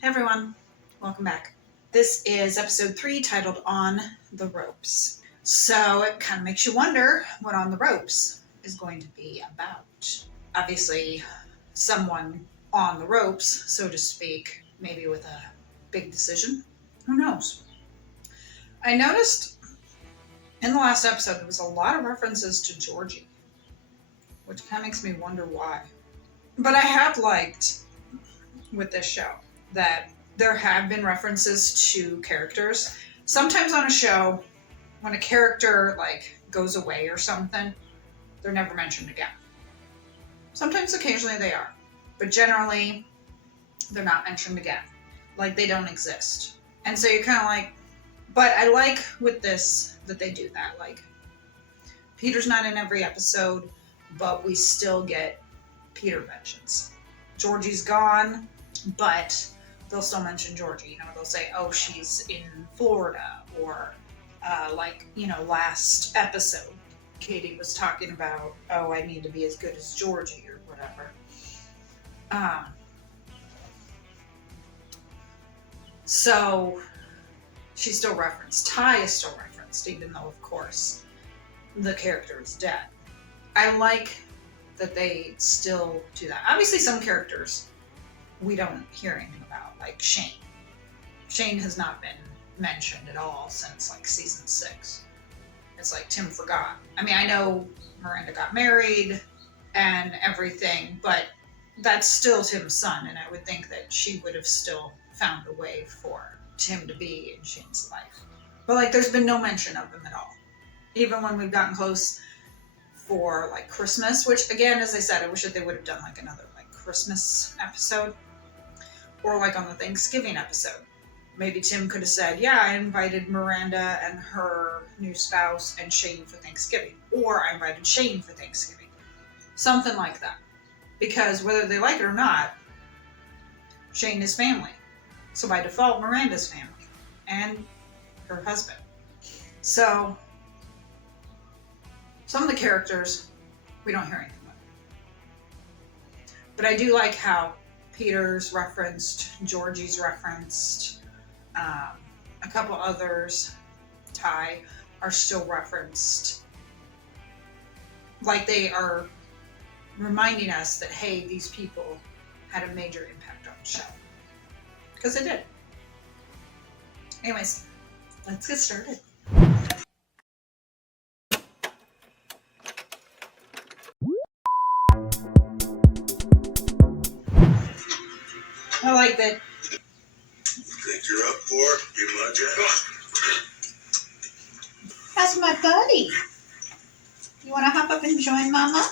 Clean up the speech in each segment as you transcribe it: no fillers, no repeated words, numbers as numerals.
Hey everyone, welcome back. This is episode 3 titled On the Ropes. So it kind of makes you wonder what On the Ropes is going to be about. Obviously, someone on the ropes, so to speak, maybe with a big decision. Who knows? I noticed in the last episode there was a lot of references to Georgie, which kind of makes me wonder why. But I have liked with this show that there have been references to characters. Sometimes on a show, when a character goes away or something, they're never mentioned again. Sometimes occasionally they are, but generally they're not mentioned again. Like they don't exist. And so you're kind of like, but I like with this that they do that. Like Peter's not in every episode, but we still get Peter mentions. Georgie's gone, but they'll still mention Georgie. They'll say, oh, she's in Florida, or last episode, Katie was talking about, oh, I need to be as good as Georgie or whatever. So she's still referenced. Ty is still referenced, even though, of course, the character is dead. I like that they still do that. Obviously, some characters we don't hear anything about, like Shane. Shane has not been mentioned at all since season 6. It's like Tim forgot. I mean, I know Miranda got married and everything, but that's still Tim's son, and I would think that she would have still found a way for Tim to be in Shane's life. But there's been no mention of him at all. Even when we've gotten close for Christmas, which again, as I said, I wish that they would have done another Christmas episode, or on the Thanksgiving episode. Maybe Tim could have said, yeah, I invited Miranda and her new spouse and Shane for Thanksgiving, or I invited Shane for Thanksgiving. Something like that. Because whether they like it or not, Shane is family. So by default, Miranda's family and her husband. So some of the characters we don't hear anything about. But I do like how Peter's referenced, Georgie's referenced, a couple others, Ty, are still referenced. Like they are reminding us that, hey, these people had a major impact on the show. Because they did. Anyways, let's get started. I like that. Think you're up for it? You my jack. How's my buddy? You want to hop up and join Mama?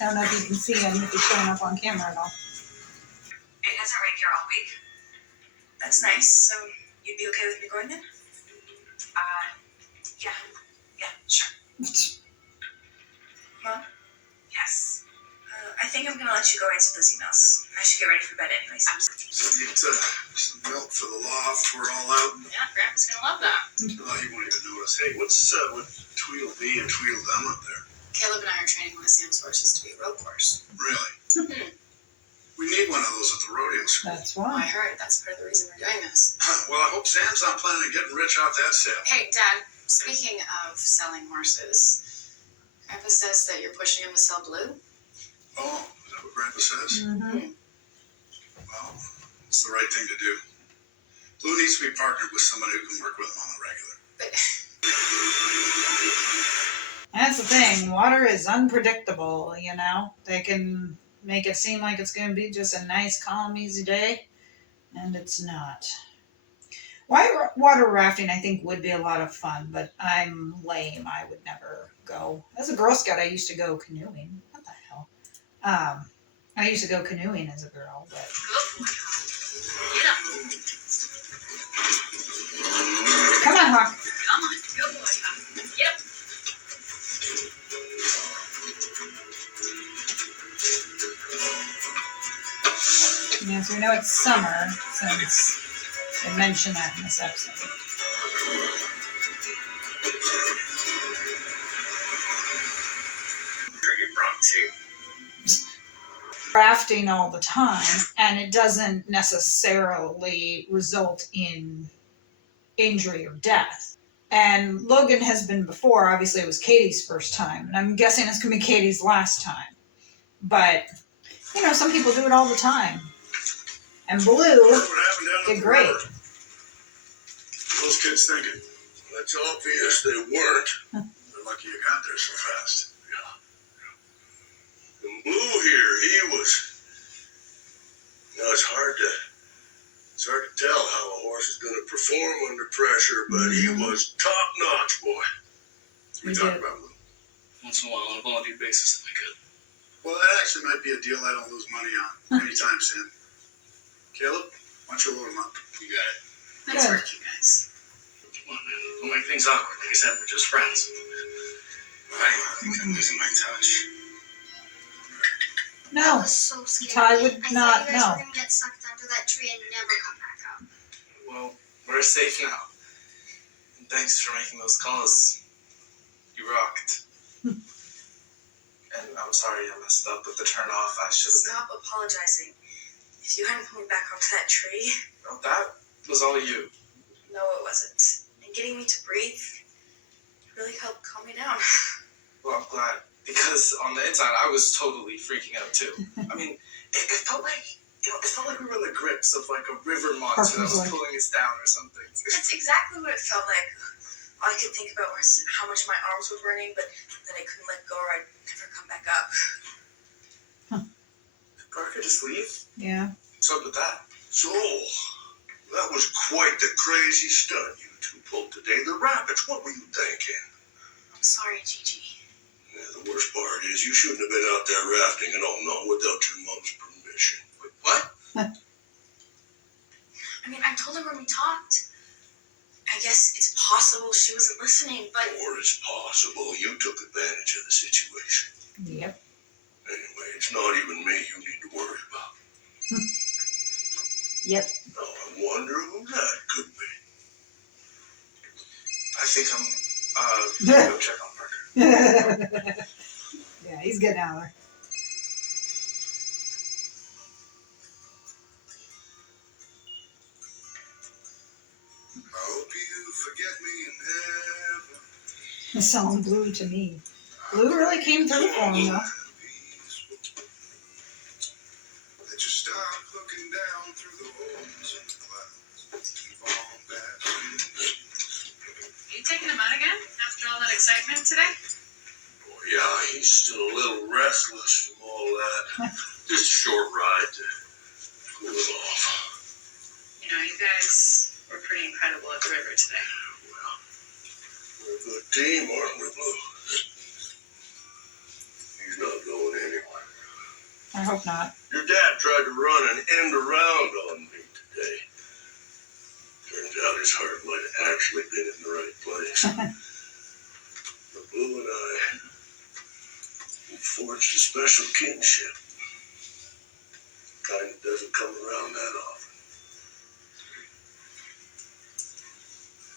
I don't know if you can see him, if he's showing up on camera at all. It hasn't rained here all week. That's nice. So you'd be okay with me going then? Yeah, sure. Mom? Yes. I think I'm gonna let you go answer those emails. I should get ready for bed anyways. So get some milk for the loft. We're all out. Yeah, Grandpa's gonna love that. Oh, you won't even notice. Hey, what's with Tweedledee and Tweedledum up there? Caleb and I are training one of Sam's horses to be a rope horse. Really? We need one of those at the rodeo school. That's Well, I why. heard that's part of the reason we're doing this. Well, I hope Sam's not planning on getting rich off that sale. Hey, Dad, speaking of selling horses, Grandpa says that you're pushing him to sell Blue. Oh, is that what Grandpa says? Mm-hmm. Well, it's the right thing to do. Blue needs to be partnered with somebody who can work with him on the regular. But That's the thing. Water is unpredictable, They can make it seem like it's going to be just a nice, calm, easy day, and it's not. Water rafting, I think, would be a lot of fun, but I'm lame. I would never go. As a Girl Scout, I used to go canoeing. What the hell? I used to go canoeing as a girl, but... get up. Come on, Hawk. Come on, good boy, huh? Get up. Yeah, so we know it's summer, since they mentioned that in this episode. Drinking rum too. rafting all the time, and it doesn't necessarily result in injury or death. And Logan has been before. Obviously, it was Katie's first time, and I'm guessing it's going to be Katie's last time. But, some people do it all the time. And Blue did great. Those kids thinking? Well, it's obvious they weren't. They're lucky you got there so fast. Yeah. And Blue here, he was. It's hard to tell how a horse is going to perform under pressure, but he was top notch, boy. We talked about Blue. Once in a while on a volunteer basis if I could. Well, that actually might be a deal I don't lose money on anytime soon. Caleb, why don't you load him up? You got it. Nice work, you guys. Come on, man. Don't make things awkward. Like I said, we're just friends. I think I'm losing my touch. No, I was so scared. Ty would I not thought you guys know. were gonna get sucked under that tree and never come back out. Well, we're safe now. And thanks for making those calls. You rocked. And I'm sorry I messed up with the turn off. I should have. Stop apologizing. If you hadn't pulled me back onto that tree. No, that was all you. No, it wasn't. And getting me to breathe really helped calm me down. Well, I'm glad. Because on the inside, I was totally freaking out too. I mean, it felt like, it felt like we were in the grips of like a river monster that was pulling us down or something. That's exactly what it felt like. All I could think about was how much my arms were burning, but that I couldn't let go or I'd never come back up. Did Parker just leave? Yeah. What's up with that? So, that was quite the crazy stunt you two pulled today. The rabbits, what were you thinking? I'm sorry, Gigi. Yeah, the worst part is you shouldn't have been out there rafting and all no without your mom's permission. Wait, what? I mean, I told her when we talked. I guess it's possible she wasn't listening, but... Or it's possible you took advantage of the situation. Yep. Anyway, it's not even me you need to worry about. Yep. Now, I wonder who that could be. I think I'm, gonna go check on Parker. Yeah, he's getting out of there. I hope you forget me in heaven. The song Blue to me. Blue really came through for him, though. That you stop looking down through the holes in the clouds. Keep on passing. You taking him out again after all that excitement today? Oh, yeah, he's still a little restless from all that. Just a short ride to cool it off. You guys were pretty incredible at the river today. Well, we're a good team, aren't we, Blue? He's not going anywhere. I hope not. Your dad tried to run an end around on me today. Turns out his heart might have actually been in the right place. But Blue and I, we forged a special kinship. Kind that doesn't come around that often.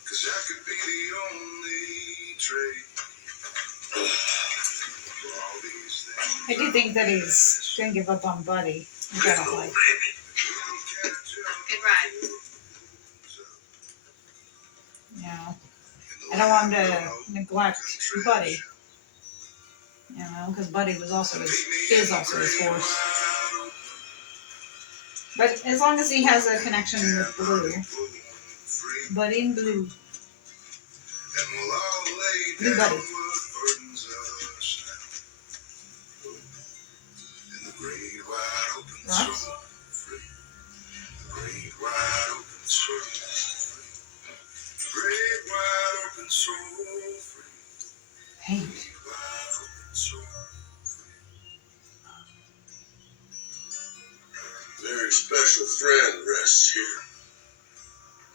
'Cause I could be the only trade for all these things. I do think that he's going to give up on Buddy. Definitely. Good ride. Yeah. I don't want him to neglect Buddy. Because Buddy is also his horse. But as long as he has a connection with Blue. Buddy and Blue. Blue Buddy. Right? Paint. Very special friend rests here.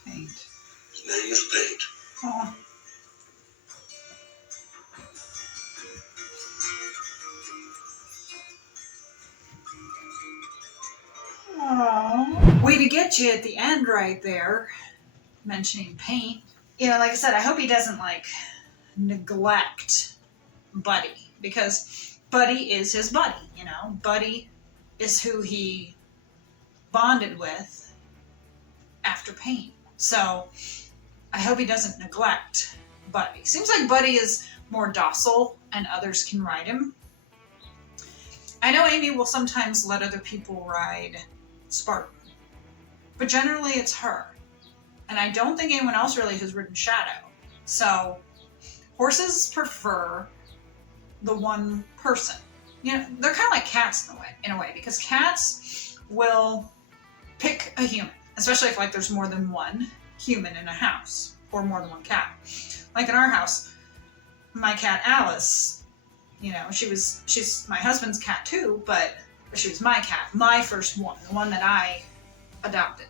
Paint. His name is Paint. Oh. Way to get you at the end right there, mentioning Paint. Like I said, I hope he doesn't neglect Buddy, because Buddy is his buddy. Buddy is who he bonded with after pain. So I hope he doesn't neglect Buddy. Seems like Buddy is more docile and others can ride him. I know Amy will sometimes let other people ride Spartan, but generally it's her. And I don't think anyone else really has ridden Shadow. So horses prefer the one person. You know, they're kind of like cats in a way, because cats will pick a human, especially if like there's more than one human in a house or more than one cat. Like in our house, my cat Alice, you know, she's my husband's cat too, but she was my cat, my first one, the one that I adopted.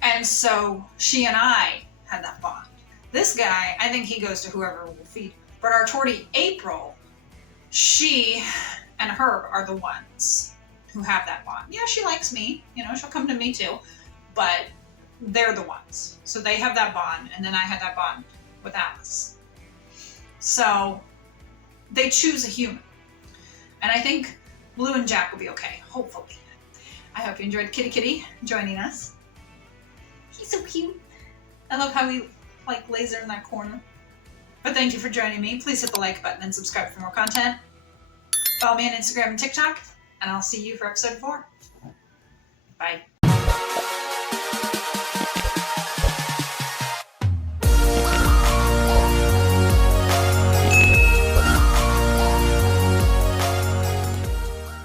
And so she and I had that bond. This guy, I think he goes to whoever will feed him. But our Tortie April, she and her are the ones who have that bond. Yeah, she likes me, you know, she'll come to me too, but they're the ones. So they have that bond, and then I had that bond with Alice. So they choose a human. And I think Blue and Jack will be okay, hopefully. I hope you enjoyed Kitty Kitty joining us. He's so cute. I love how he like lays there in that corner. But thank you for joining me. Please hit the like button and subscribe for more content. Follow me on Instagram and TikTok, and I'll see you for episode 4. Bye.